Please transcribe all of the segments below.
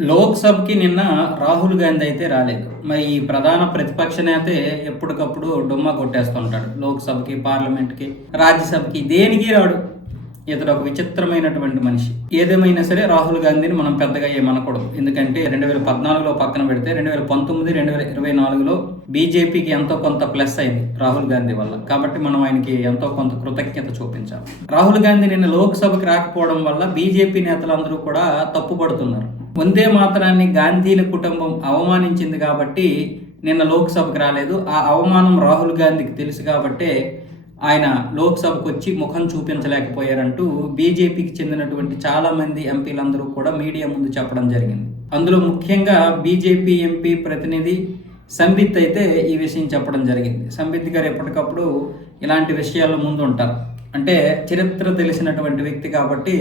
లోక్సభకి నిన్న రాహుల్ గాంధీ అయితే రాలేదు. మరి ఈ ప్రధాన ప్రతిపక్ష నేత ఎప్పటికప్పుడు డొమ్మ కొట్టేస్తుంటాడు లోక్సభకి పార్లమెంట్కి రాజ్యసభకి. దేనికి రాడు? ఇతడు ఒక విచిత్రమైనటువంటి మనిషి. ఏదేమైనా సరే రాహుల్ గాంధీని మనం పెద్దగా ఏమనకూడదు. ఎందుకంటే రెండు వేల పద్నాలుగులో పక్కన పెడితే రెండు వేల పంతొమ్మిది రెండు వేల ఇరవై నాలుగులో బీజేపీకి ఎంతో కొంత ప్లస్ అయింది రాహుల్ గాంధీ వల్ల. కాబట్టి మనం ఆయనకి ఎంతో కొంత కృతజ్ఞత చూపించాలి. రాహుల్ గాంధీ నిన్న లోక్సభకి రాకపోవడం వల్ల బీజేపీ నేతలందరూ కూడా తప్పుపడుతున్నారు. వందే మాత్రాన్ని గాంధీల కుటుంబం అవమానించింది కాబట్టి నిన్న లోక్సభకు రాలేదు. ఆ అవమానం రాహుల్ గాంధీకి తెలుసు కాబట్టే ఆయన లోక్సభకు వచ్చి ముఖం చూపించలేకపోయారంటూ బీజేపీకి చెందినటువంటి చాలా మంది ఎంపీలందరూ కూడా మీడియా ముందు చెప్పడం జరిగింది. అందులో ముఖ్యంగా బీజేపీ ఎంపీ ప్రతినిధి సంబిత్ అయితే ఈ విషయం చెప్పడం జరిగింది. సంబిత్ గారు ఎప్పటికప్పుడు ఇలాంటి విషయాల్లో ముందు ఉంటారు. అంటే చరిత్ర తెలిసినటువంటి వ్యక్తి కాబట్టి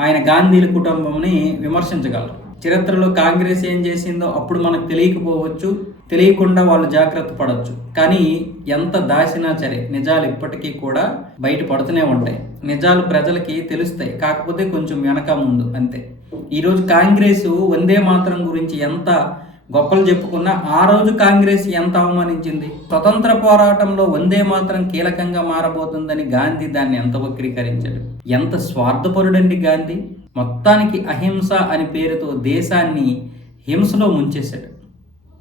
ఆయన గాంధీల కుటుంబంని విమర్శించగలరు. చరిత్రలో కాంగ్రెస్ ఏం చేసిందో అప్పుడు మనకు తెలియకపోవచ్చు తెలియకుండా వాళ్ళు జాగ్రత్త పడవచ్చు కానీ ఎంత దాచినా సరే నిజాలు ఇప్పటికీ కూడా బయట పడుతూనే ఉంటాయి. నిజాలు ప్రజలకి తెలుస్తాయి. కాకపోతే కొంచెం వెనక ముందు అంతే. ఈరోజు కాంగ్రెస్ వందే మాత్రం గురించి ఎంత గొప్పలు చెప్పుకున్న ఆ రోజు కాంగ్రెస్ ఎంత అవమానించింది? స్వతంత్ర పోరాటంలో వందే మాత్రం కీలకంగా మారబోతుందని గాంధీ దాన్ని ఎంత వక్రీకరించాడు? ఎంత స్వార్థపరుడండి గాంధీ? మొత్తానికి అహింస అని పేరుతో దేశాన్ని హింసలో ముంచేశాడు.